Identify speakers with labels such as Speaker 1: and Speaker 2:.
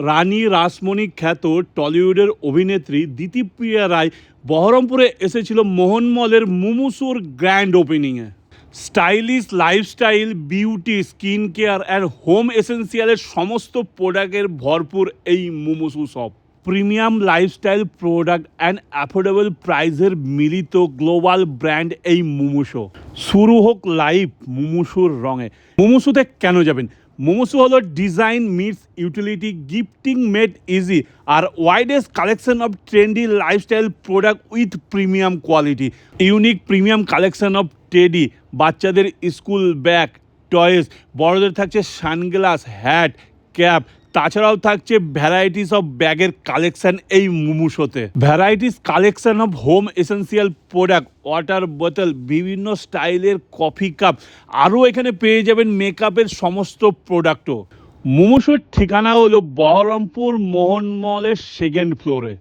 Speaker 1: রানী রাসমণি খ্যাত টলিউডের অভিনেত্রী দিতিপ্রিয়া রায় বহরমপুরে এসেছিল মোহনমলের মুমুসুর grand ওপেনিংয়ে। Stylish lifestyle, beauty, skin care and home এসেন্সিয়ালের সমস্ত প্রোডাক্টের ভরপুর এই Mumuso shop premium lifestyle product and affordable প্রাইসের মিলিত গ্লোবাল ব্র্যান্ড এই মুমুসো। শুরু হোক লাইফ মুমুসুর রঙে। মুমুসুতে কেন যাবেন? মোমোসু হলো design meets utility gifting made easy R widest collection of trendy lifestyle product with premium quality. Unique premium collection of teddy, বাচ্চাদের স্কুল ব্যাগ, টয়েস, বড়দের থাকছে সানগ্লাস, হ্যাট, ক্যাপ তাছাড়াও থাকছে ভ্যারাইটিস অফ ব্যাগের কালেকশন এই মুমুশোতে varieties collection of home essential product water বোতল বিভিন্ন স্টাইলের কফি কাপ আরও এখানে পেয়ে যাবেন মেকআপের সমস্ত প্রোডাক্টও মুমুশোর ঠিকানা হলো বহরমপুর মোহন মলের সেকেন্ড ফ্লোরে